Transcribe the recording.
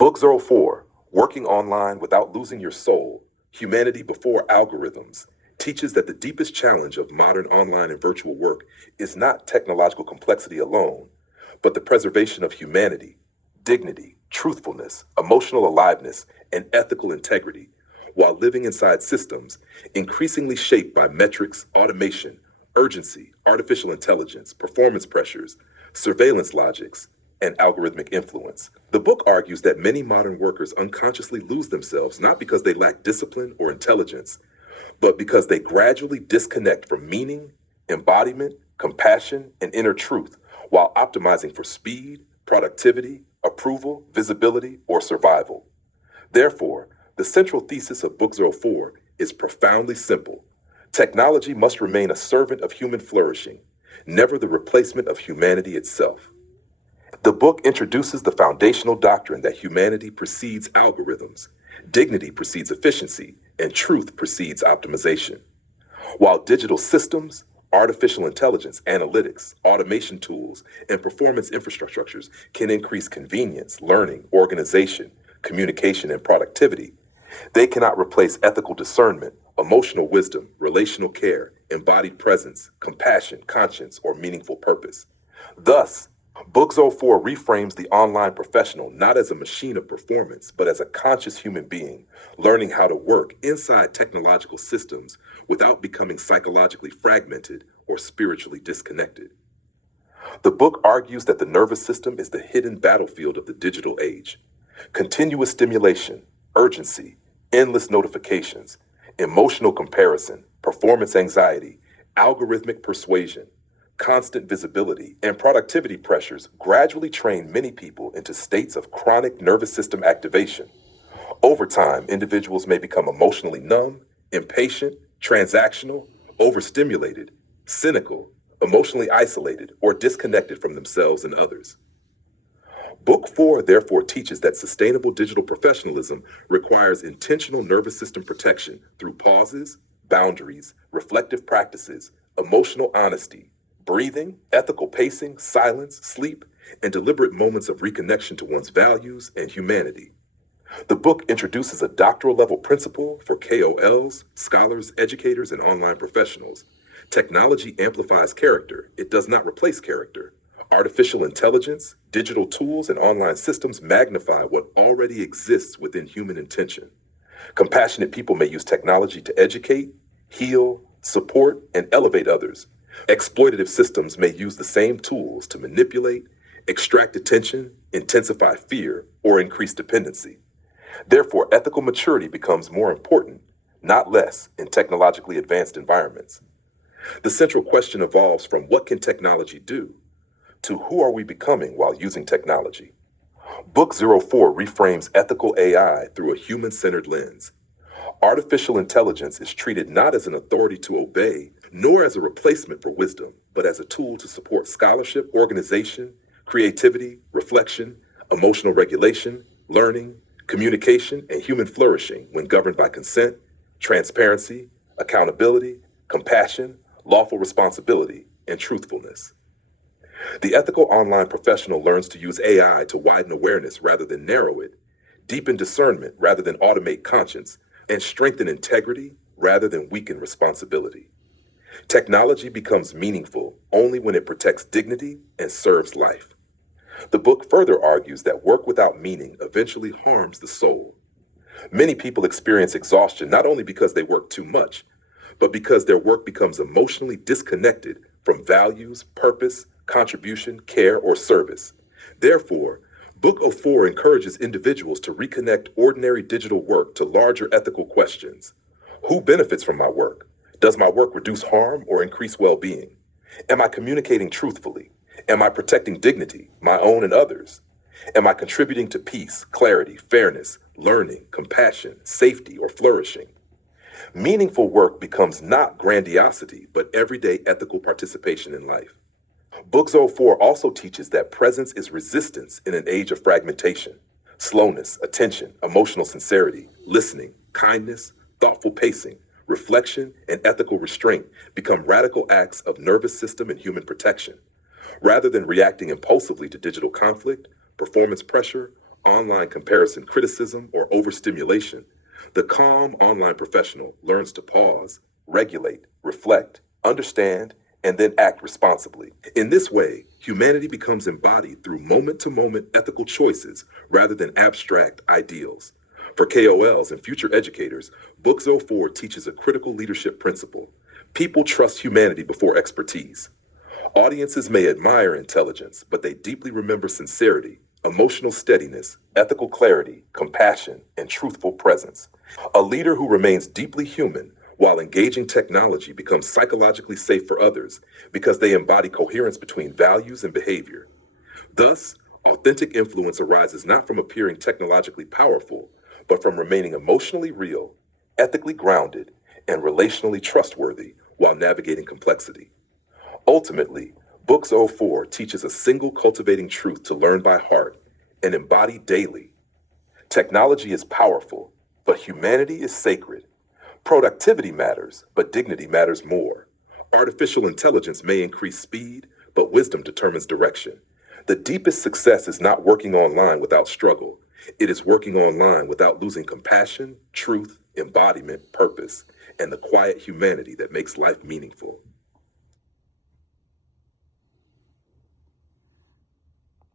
Book 04, Working Online Without Losing Your Soul, Humanity Before Algorithms, teaches that the deepest challenge of modern online and virtual work is not technological complexity alone, but the preservation of humanity, dignity, truthfulness, emotional aliveness, and ethical integrity, while living inside systems increasingly shaped by metrics, automation, urgency, artificial intelligence, performance pressures, surveillance logics, and algorithmic influence. The book argues that many modern workers unconsciously lose themselves not because they lack discipline or intelligence, but because they gradually disconnect from meaning, embodiment, compassion, and inner truth while optimizing for speed, productivity, approval, visibility, or survival. Therefore, the central thesis of Book 04 is profoundly simple. Technology must remain a servant of human flourishing, never the replacement of humanity itself. The book introduces the foundational doctrine that humanity precedes algorithms, dignity precedes efficiency, and truth precedes optimization. While digital systems, artificial intelligence, analytics, automation tools, and performance infrastructures can increase convenience, learning, organization, communication, and productivity, they cannot replace ethical discernment, emotional wisdom, relational care, embodied presence, compassion, conscience, or meaningful purpose. Thus, Book 04 reframes the online professional not as a machine of performance, but as a conscious human being, learning how to work inside technological systems without becoming psychologically fragmented or spiritually disconnected. The book argues that the nervous system is the hidden battlefield of the digital age. Continuous stimulation, urgency, endless notifications, emotional comparison, performance anxiety, algorithmic persuasion, constant visibility, and productivity pressures gradually train many people into states of chronic nervous system activation. Over time, individuals may become emotionally numb, impatient, transactional, overstimulated, cynical, emotionally isolated, or disconnected from themselves and others. Book 4 therefore teaches that sustainable digital professionalism requires intentional nervous system protection through pauses, boundaries, reflective practices, emotional honesty, breathing, ethical pacing, silence, sleep, and deliberate moments of reconnection to one's values and humanity. The book introduces a doctoral level principle for KOLs, scholars, educators, and online professionals. Technology amplifies character, it does not replace character. Artificial intelligence, digital tools, and online systems magnify what already exists within human intention. Compassionate people may use technology to educate, heal, support, and elevate others. Exploitative systems may use the same tools to manipulate, extract attention, intensify fear, or increase dependency. Therefore, ethical maturity becomes more important, not less, in technologically advanced environments. The central question evolves from what can technology do to who are we becoming while using technology. Book 04 reframes ethical AI through a human centered lens. Artificial intelligence is treated not as an authority to obey, nor as a replacement for wisdom, but as a tool to support scholarship, organization, creativity, reflection, emotional regulation, learning, communication, and human flourishing when governed by consent, transparency, accountability, compassion, lawful responsibility, and truthfulness. The ethical online professional learns to use AI to widen awareness rather than narrow it, deepen discernment rather than automate conscience, and strengthen integrity rather than weaken responsibility. Technology becomes meaningful only when it protects dignity and serves life. The book further argues that work without meaning eventually harms the soul. Many people experience exhaustion not only because they work too much, but because their work becomes emotionally disconnected from values, purpose, contribution, care, or service. Therefore, Book 04 encourages individuals to reconnect ordinary digital work to larger ethical questions. Who benefits from my work? Does my work reduce harm or increase well being? Am I communicating truthfully? Am I protecting dignity, my own and others? Am I contributing to peace, clarity, fairness, learning, compassion, safety, or flourishing? Meaningful work becomes not grandiosity, but everyday ethical participation in life. Book 04 also teaches that presence is resistance in an age of fragmentation. Slowness, attention, emotional sincerity, listening, kindness, thoughtful pacing, reflection, and ethical restraint become radical acts of nervous system and human protection. Rather than reacting impulsively to digital conflict, performance pressure, online comparison criticism, or overstimulation, the calm online professional learns to pause, regulate, reflect, understand, and then act responsibly. In this way, humanity becomes embodied through moment to moment ethical choices rather than abstract ideals. For KOLs and future educators, Book 04 teaches a critical leadership principle. People trust humanity before expertise. Audiences may admire intelligence, but they deeply remember sincerity, emotional steadiness, ethical clarity, compassion, and truthful presence. A leader who remains deeply human while engaging technology becomes psychologically safe for others because they embody coherence between values and behavior. Thus, authentic influence arises not from appearing technologically powerful, but from remaining emotionally real, ethically grounded, and relationally trustworthy while navigating complexity. Ultimately, Books 04 teaches a single cultivating truth to learn by heart and embody daily. Technology is powerful, but humanity is sacred. Productivity matters, but dignity matters more. Artificial intelligence may increase speed, but wisdom determines direction. The deepest success is not working online without struggle. It is working online without losing compassion, truth, embodiment, purpose, and the quiet humanity that makes life meaningful.